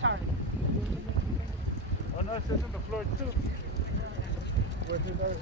Sorry. Oh, no, it's just on the floor, too. Where's his other?